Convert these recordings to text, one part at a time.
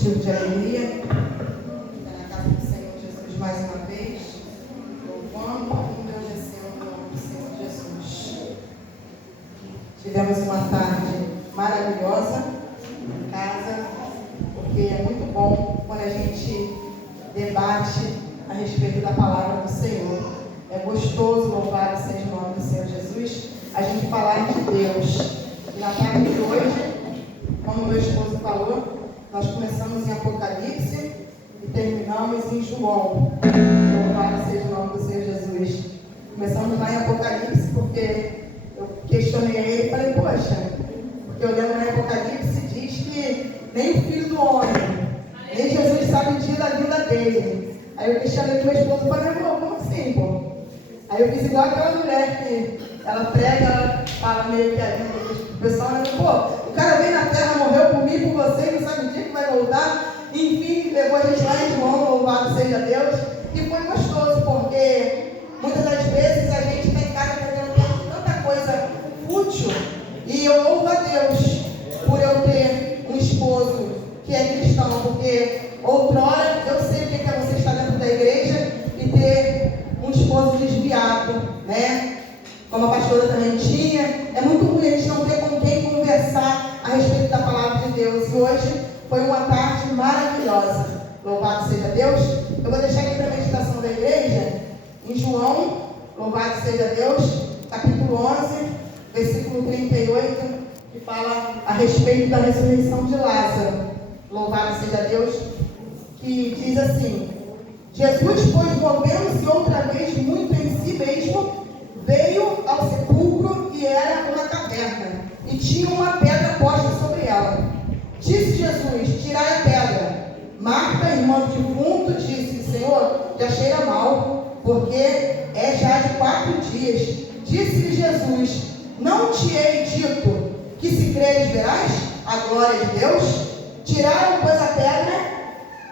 motivo de alegria. Estar na casa do Senhor Jesus mais uma vez, louvando e engrandecendo o nome do Senhor Jesus. Tivemos uma tarde maravilhosa em casa, porque é muito bom quando a gente debate a respeito da palavra do Senhor. É gostoso, louvado seja o nome do Senhor Jesus, a gente falar de Deus. E na tarde de hoje, como meu esposo falou, nós começamos em Apocalipse e terminamos em João. Louvado seja o nome do Senhor Jesus. Começamos lá em Apocalipse porque eu questionei ele e falei, poxa, porque olhando lá em Apocalipse diz que nem o Filho do Homem, nem Jesus sabe o dia da vida dele. Aí eu questionei com meu esposo e falei, irmão, como assim, pô? Aí eu fiz igual aquela mulher que ela prega, ela fala meio que a vida do pessoal, né? Pô, o cara veio na terra, morreu por mim e por você, não sabe o dia que vai voltar. Enfim, levou a gente lá em João, louvado seja Deus. E foi gostoso, porque muitas das vezes a gente está em casa fazendo tanta coisa fútil. E eu louvo a Deus por eu ter um esposo que é cristão, porque outrora eu sei o que é você estar dentro da igreja e ter um esposo desviado, né? Como a pastora também tinha. É muito ruim a gente não ter com quem conversar a respeito da palavra de Deus. E hoje foi uma tarde maravilhosa. Louvado seja Deus. Eu vou deixar aqui para a meditação da igreja, em João, louvado seja Deus, capítulo 11, versículo 38, que fala a respeito da ressurreição de Lázaro. Louvado seja Deus, que diz assim: Jesus, pois, movendo-se outra vez muito em si mesmo, veio ao sepulcro e era uma caverna, e tinha uma pedra posta sobre ela. Disse Jesus: tirai a pedra. Marta, irmã do defunto, disse: Senhor, já cheira mal, porque é já de 4 dias. Disse-lhe Jesus: não te hei dito que se creres verás a glória de Deus? Tiraram, pois, a pedra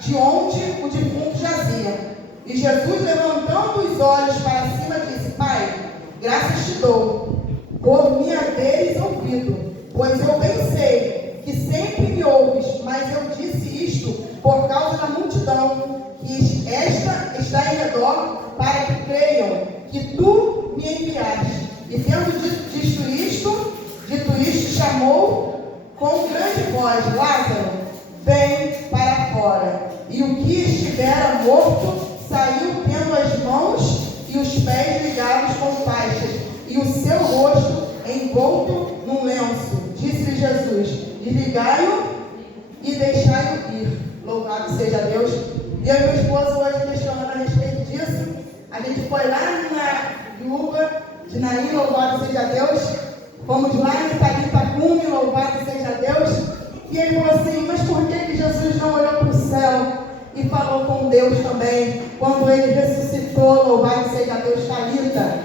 de onde o defunto jazia. E Jesus, levantando os olhos para cima, disse: Pai, graças te dou, por me haveres ouvido, pois eu bem sei que sempre me ouves, mas eu disse isto por causa da multidão, que esta está em redor, para que creiam que tu me enviaste. E tendo dito isto, chamou com grande voz: Lázaro, vem para fora. E o que estivera morto saiu, tendo as mãos e os pés ligados com faixas, e o seu rosto envolto num lenço. Disse-lhe Jesus: desligai-o e deixai-o ir. Louvado seja Deus. E eu e meu esposo hoje questionando a respeito disso. A gente foi lá na viúva de Naim, louvado seja Deus. Fomos lá em Talita-Cume, louvado seja Deus. E ele falou assim: mas por que Jesus não olhou para o céu e falou com Deus também, quando ele ressuscitou, louvado seja Deus, Talita?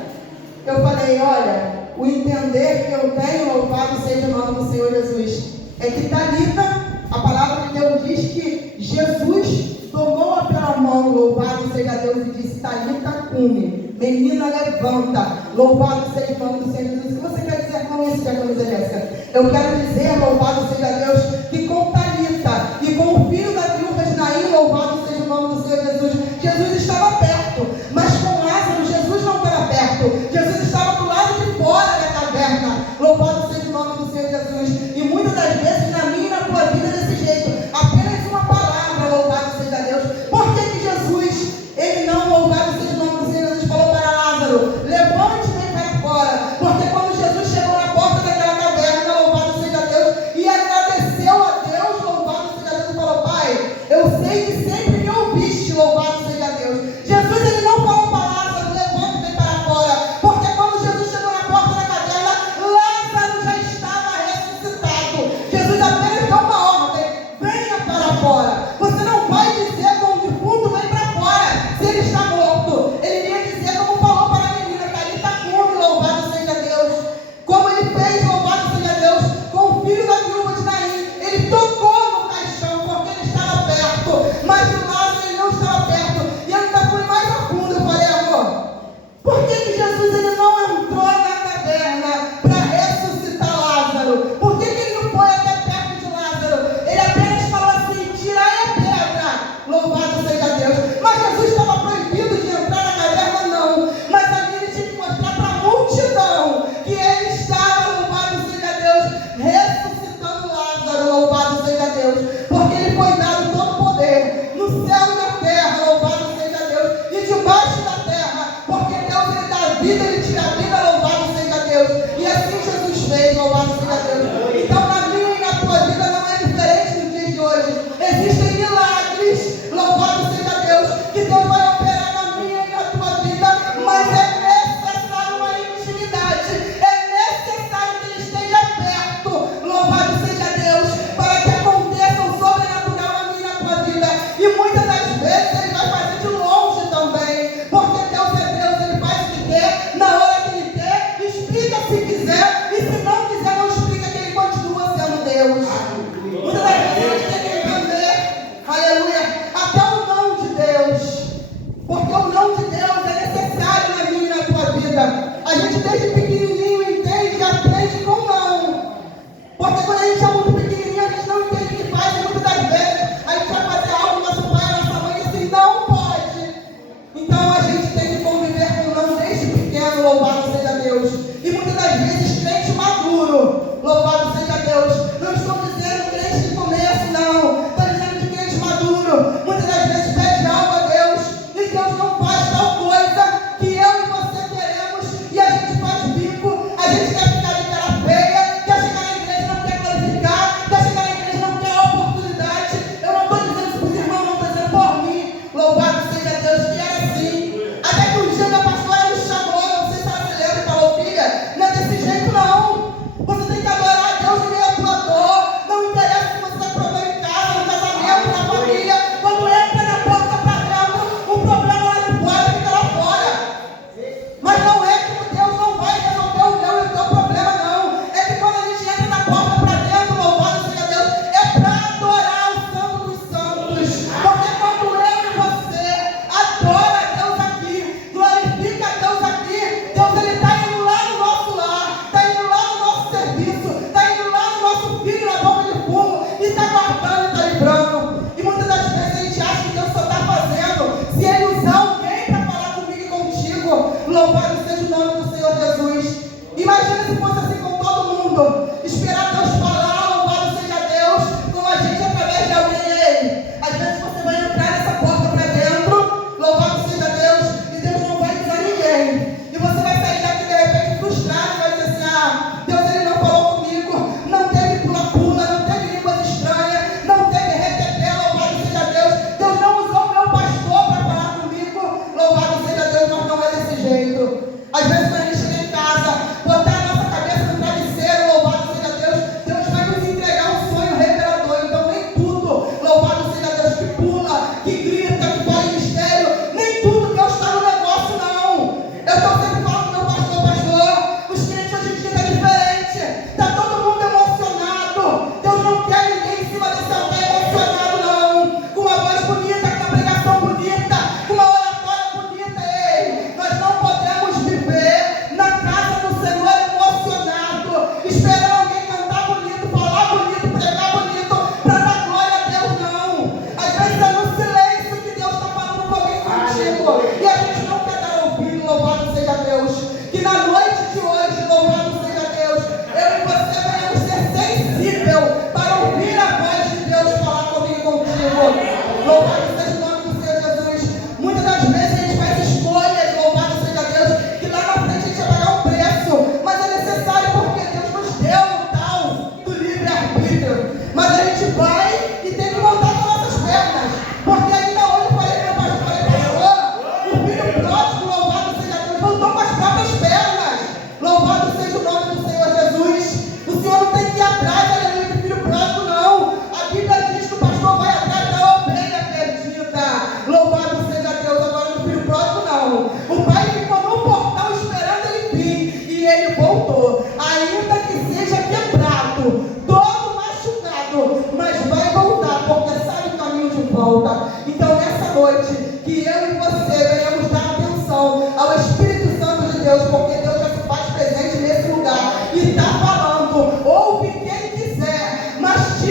Eu falei: olha, o entender que eu tenho, louvado seja o nome do Senhor Jesus, é que Talita, a palavra de Deus diz que Jesus tomou-a pela mão, louvado seja Deus, e disse: Talita cume, menina levanta, louvado seja o nome do Senhor Jesus. O que você quer dizer com isso, diaconisa Jéssica? Eu quero dizer, louvado seja Deus, que com Talita e com o filho da viúva de Naim, louvado seja o nome do Senhor Jesus, Jesus estava perto, mas com Lázaro, Jesus não estava perto, Jesus estava do lado de fora da caverna, louvado seja o nome do Senhor Jesus. E muitas das vezes na minha e na tua vida desse jeito, apenas uma palavra, louvado seja Deus. Por que Jesus, ele não, louvado seja o nome do Senhor Jesus, falou para Lázaro: levante e vem para fora? Porque quando Jesus chegou na porta daquela caverna, louvado seja Deus, e agradeceu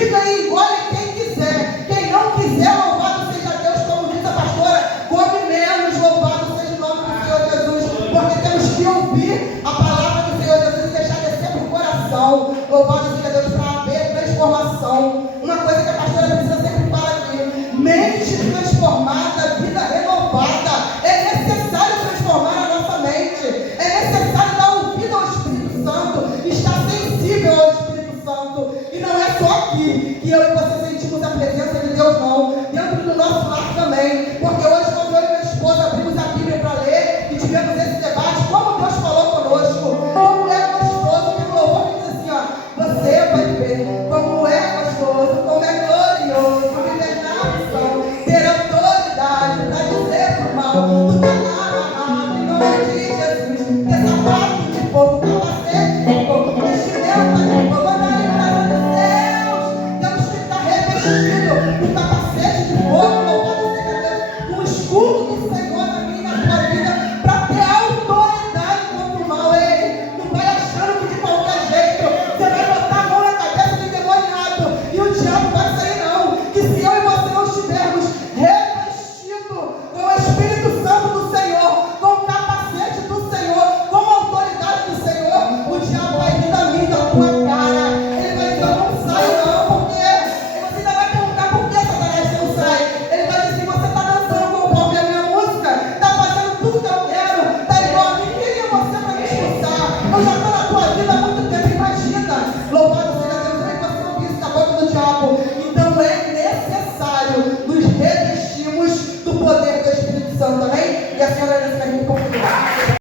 mastiga e engole quem quiser. Quem não quiser, louvado seja Deus, como diz a pastora, come menos, louvado seja o nome do Senhor Jesus, porque temos que ouvir a palavra do Senhor Jesus e deixar descer para o coração. Louvado seja Deus, para haver transformação. Uma coisa que a pastora precisa sempre falar aqui: mente transformada, vida renovada. É necessário transformar a nossa mente, é necessário dar ouvido ao Espírito Santo, estar sensível ao Espírito Santo. E não é só aqui que eu e você sentimos a presença de Deus, não, dentro do nosso lar também, porque hoje